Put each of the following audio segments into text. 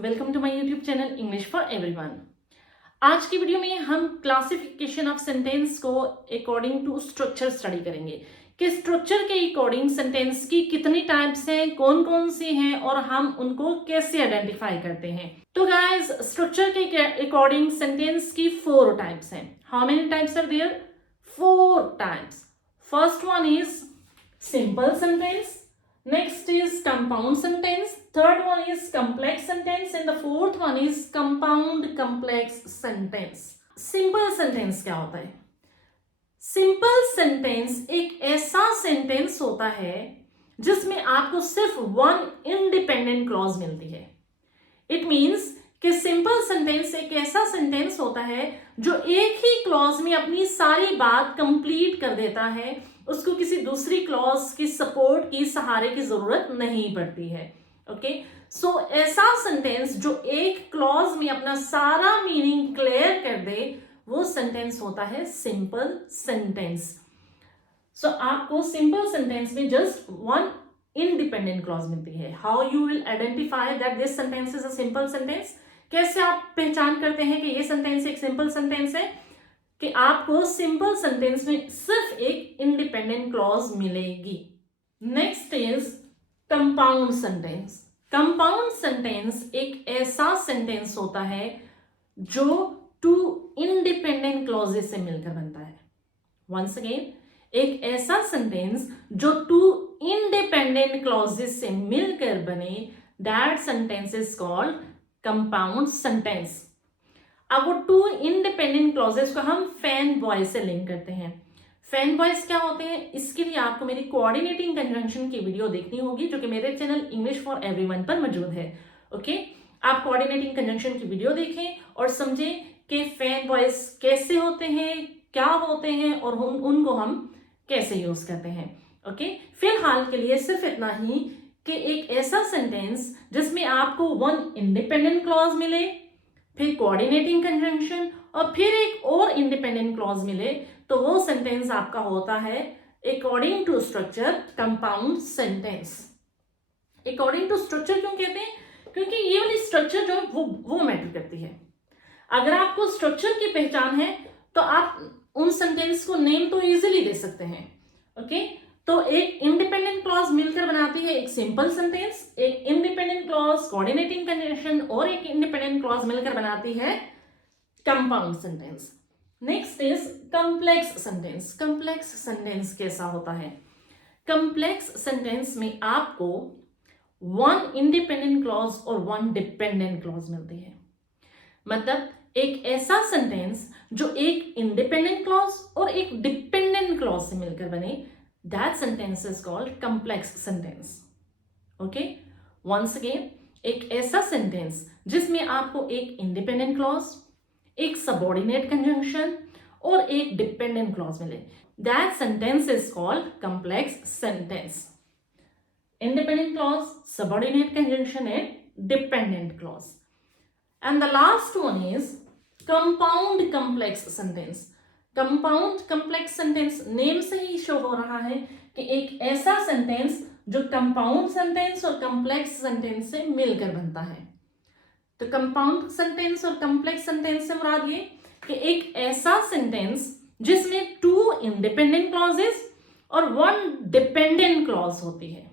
Welcome to my YouTube channel English for everyone. आज की video में हम क्लासिफिकेशन ऑफ सेंटेंस को अकॉर्डिंग टू स्ट्रक्चर स्टडी करेंगे कि स्ट्रक्चर के अकॉर्डिंग सेंटेंस की कितनी टाइप्स हैं, कौन कौन सी हैं और हम उनको कैसे आइडेंटिफाई करते हैं। तो गाइस, स्ट्रक्चर के अकॉर्डिंग सेंटेंस की 4 टाइप्स हैं। How many types are there? 4 types. First one is simple sentence, next is compound sentence, third one is complex sentence and the fourth one is compound complex sentence. Simple sentence क्या होता है? Simple sentence एक ऐसा sentence होता है जिसमें आपको सिर्फ one independent clause मिलती है। It means कि सिंपल सेंटेंस एक ऐसा सेंटेंस होता है जो एक ही क्लॉज में अपनी सारी बात कंप्लीट कर देता है, उसको किसी दूसरी क्लॉज की सपोर्ट की सहारे की जरूरत नहीं पड़ती है। ओके, सो ऐसा सेंटेंस जो एक क्लॉज में अपना सारा मीनिंग क्लियर कर दे, वो सेंटेंस होता है सिंपल सेंटेंस। सो आपको सिंपल सेंटेंस में जस्ट वन इंडिपेंडेंट क्लॉज मिलती है। How you will identify that this sentence is a simple sentence? कैसे आप पहचान करते हैं कि ये सेंटेंस एक सिंपल सेंटेंस है? कि आपको सिंपल सेंटेंस में सिर्फ एक इंडिपेंडेंट क्लॉज मिलेगी। Next is compound sentence. Compound sentence एक ऐसा सेंटेंस होता है जो 2 इंडिपेंडेंट क्लॉजेस से मिलकर बनता है। वंस अगेन, एक ऐसा सेंटेंस जो 2 इंडिपेंडेंट क्लॉजेस से मिलकर बने, that sentence is called compound sentence. अब वो 2 इंडिपेंडेंट क्लॉजेस को हम फैन बॉयज से लिंक करते हैं। फैन बॉयज क्या होते हैं, इसके लिए आपको मेरी कोऑर्डिनेटिंग कंजंक्शन की वीडियो देखनी होगी जो कि मेरे चैनल इंग्लिश फॉर एवरीवन पर मौजूद है। ओके, आप कोऑर्डिनेटिंग कंजंक्शन की वीडियो देखें और समझें कि फैन बॉयज कैसे होते हैं, क्या होते हैं और उनको हम कैसे यूज करते हैं। ओके, फिलहाल के लिए सिर्फ इतना ही कि एक ऐसा सेंटेंस जिसमें आपको 1 इंडिपेंडेंट क्लॉज मिले, फिर कोऑर्डिनेटिंग कंजंक्शन और फिर एक और इंडिपेंडेंट क्लॉज मिले, तो वो सेंटेंस आपका होता है according to structure compound sentence. According to structure क्यों कहते हैं? क्योंकि ये वाली स्ट्रक्चर जो वो मैटर करती है। अगर आपको स्ट्रक्चर की पहचान है तो आप उन सेंटेंस को नेम तो इजीली दे सकते हैं। ओके, तो एक इंडिपेंडेंट क्लॉज मिलकर बनाती है एक सिंपल सेंटेंस, एक इंडिपेंडेंट क्लॉज, कोऑर्डिनेटिंग कंजंक्शन और एक इंडिपेंडेंट क्लॉज मिलकर बनाती है compound sentence. Next is complex sentence. Complex sentence कैसा होता है? कॉम्प्लेक्स सेंटेंस में आपको 1 इंडिपेंडेंट क्लॉज और 1 डिपेंडेंट क्लॉज मिलती है। मतलब एक ऐसा सेंटेंस जो एक इंडिपेंडेंट क्लॉज और एक डिपेंडेंट क्लॉज से मिलकर बने, that sentence is called complex sentence. Okay, once again, एक ऐसा सेंटेंस जिसमें आपको एक इंडिपेंडेंट क्लॉज, एक सबऑर्डिनेट कंजंक्शन और एक डिपेंडेंट क्लॉज मिले, that sentence is called complex sentence. Independent clause, subordinate conjunction and dependent clause. And the last one is compound complex sentence. Compound complex sentence name से ही show हो रहा है कि एक ऐसा सेंटेंस जो कंपाउंड सेंटेंस और कॉम्प्लेक्स सेंटेंस से मिलकर बनता है। तो कंपाउंड सेंटेंस और कॉम्प्लेक्स सेंटेंस से मुराद ये कि एक ऐसा सेंटेंस जिसमें 2 इंडिपेंडेंट क्लॉजेस और 1 डिपेंडेंट क्लॉज होती है।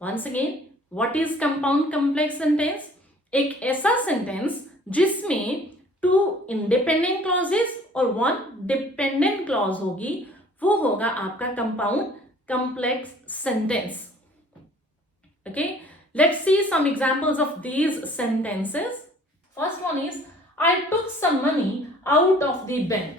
Once again, what is compound complex sentence? एक ऐसा सेंटेंस जिसमें 2 इंडिपेंडेंट क्लॉजेस और 1 डिपेंडेंट क्लॉज होगी, वो होगा आपका compound complex sentence. Okay, let's see some examples of these sentences. First one is I took some money out of the bank.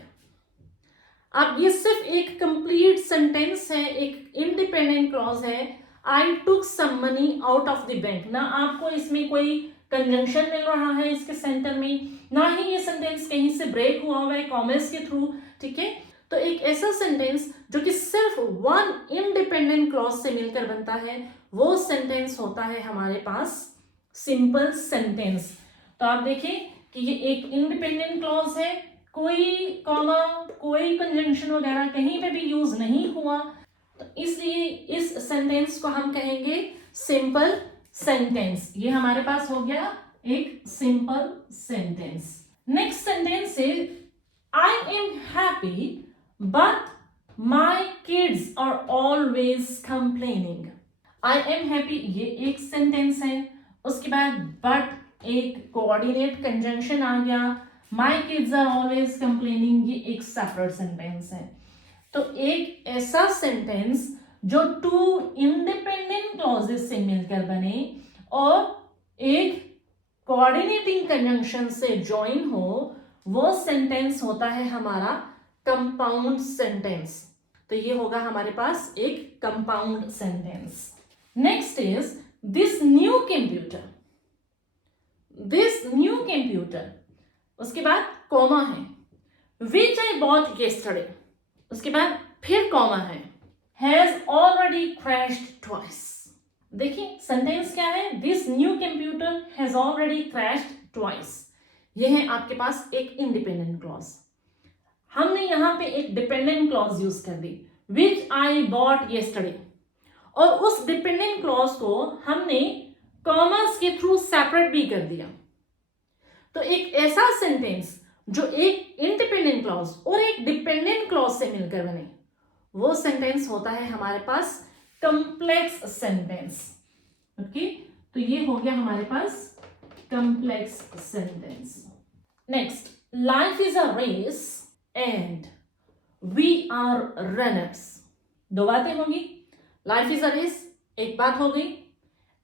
अब ये सिर्फ एक कंप्लीट सेंटेंस है, एक इंडिपेंडेंट क्लॉज है, I took some money out of the bank. ना आपको इसमें कोई कंजंक्शन मिल रहा है इसके सेंटर में, ना ही ये सेंटेंस कहीं से ब्रेक हुआ हुआ है कॉमेस के थ्रू। ठीक है, तो एक ऐसा सेंटेंस जो कि सिर्फ 1 इंडिपेंडेंट क्लॉज से मिलकर बनता है, वो सेंटेंस होता है हमारे पास सिंपल सेंटेंस। तो आप देखें कि ये एक इंडिपेंडेंट क्लॉज है, कोई कॉमा, कोई कंजंक्शन वगैरह कहीं पे भी यूज नहीं हुआ, तो इसलिए इस सेंटेंस को हम कहेंगे सिंपल सेंटेंस, ये हमारे पास हो गया एक सिंपल सेंटेंस। नेक्स्ट सेंटेंस है I am happy but my kids are always complaining. I am happy ये एक सेंटेंस है, उसके बाद बट एक कोऑर्डिनेट कंजंक्शन आ गया, my kids are always complaining ये एक सेपरेट सेंटेंस है। तो एक ऐसा सेंटेंस जो टू इंडिपेंडेंट क्लॉजेस से मिलकर बने और एक कोऑर्डिनेटिंग कंजंक्शन से ज्वाइन हो, वो सेंटेंस होता है हमारा कंपाउंड सेंटेंस। तो ये होगा हमारे पास एक compound sentence. Next is this new computer, this new computer, उसके बाद कॉमा है, विच आई बॉट येस्टरडे, उसके बाद फिर कॉमा है, हैज ऑलरेडी क्रैश्ड ट्वाइस। देखिए सेंटेंस क्या है, this new computer has already crashed twice. ये है आपके पास एक इंडिपेंडेंट क्लॉज। हमने यहां पे एक डिपेंडेंट क्लॉज यूज कर दी, विच आई बॉट येस्टरडे, और उस डिपेंडेंट क्लॉज को हमने कॉमास के थ्रू सेपरेट भी कर दिया। तो एक ऐसा सेंटेंस जो एक इंडिपेंडेंट क्लॉज और एक डिपेंडेंट क्लॉज से मिलकर बने, वो सेंटेंस होता है हमारे पास कंप्लेक्स सेंटेंस। ओके, तो ये हो गया हमारे पास complex sentence. Next, life is a race and we are runners. दो बातें होंगी, लाइफ इज अ रेस एक बात हो गई,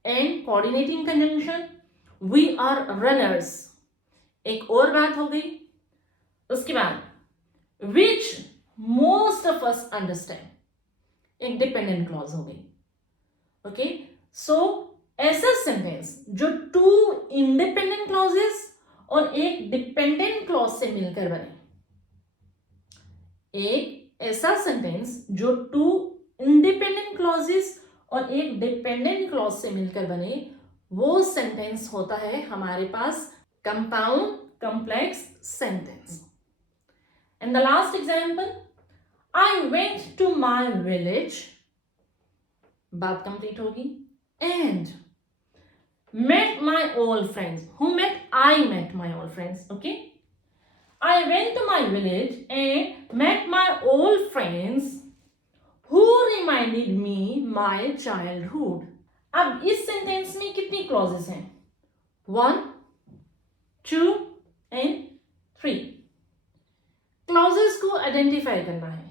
and coordinating conjunction we are runners एक और बात हो गई। उसके बाद which most of us understand एक डिपेंडेंट क्लॉज हो गई। ओके, सो ऐसा सेंटेंस जो टू इंडिपेंडेंट क्लॉजेस और एक डिपेंडेंट क्लॉज से मिलकर बने, एक ऐसा सेंटेंस जो टू इंडिपेंडेंट क्लॉजेस और एक डिपेंडेंट क्लॉज से मिलकर बने, वो सेंटेंस होता है हमारे पास compound complex sentence. And the last example, I went to my village, बात कंप्लीट होगी, and met my old friends. Who met? I met my old friends. Okay, I went to my village and met my old friends who reminded me my childhood. अब इस sentence में कितनी clauses हैं? 1, 2 and 3. Clauses को identify करना है।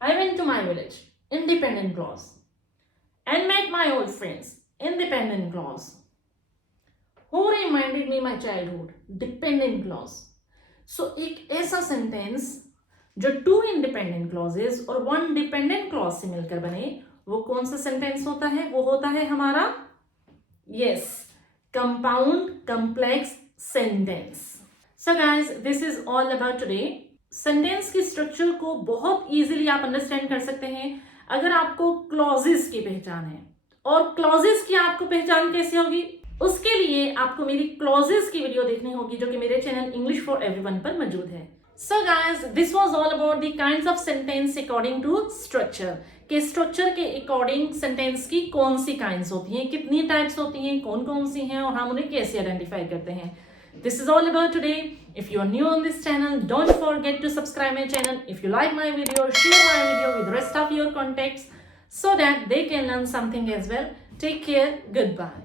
I went to my village, independent clause, and met my old friends, independent clause. Who reminded me my childhood, dependent clause. So एक ऐसा सेंटेंस जो टू इंडिपेंडेंट क्लॉजेस और वन डिपेंडेंट क्लॉज से मिलकर बने, वो कौन सा सेंटेंस होता है? वो होता है हमारा compound complex sentence. So guys, this is all about today. Sentence की स्ट्रक्चर को बहुत इजीली आप अंडरस्टैंड कर सकते हैं अगर आपको क्लॉजेस की पहचान है। और क्लॉजेस की आपको पहचान कैसे होगी, उसके लिए आपको मेरी क्लॉजेस की वीडियो देखनी होगी जो कि मेरे चैनल इंग्लिश फॉर एवरीवन पर मौजूद है। So guys, this was all about the kinds of sentence according to structure, के स्ट्रक्चर के अकॉर्डिंग सेंटेंस की कौन सी काइंड्स होती हैं, कितनी टाइप्स होती हैं, कौन कौन सी हैं और हम उन्हें कैसे आइडेंटिफाई करते हैं। This is all about today. If you are new on this channel, don't forget to subscribe my channel. If you like my video, share my video with the rest of your contacts so that they can learn something as well. Take care. Goodbye.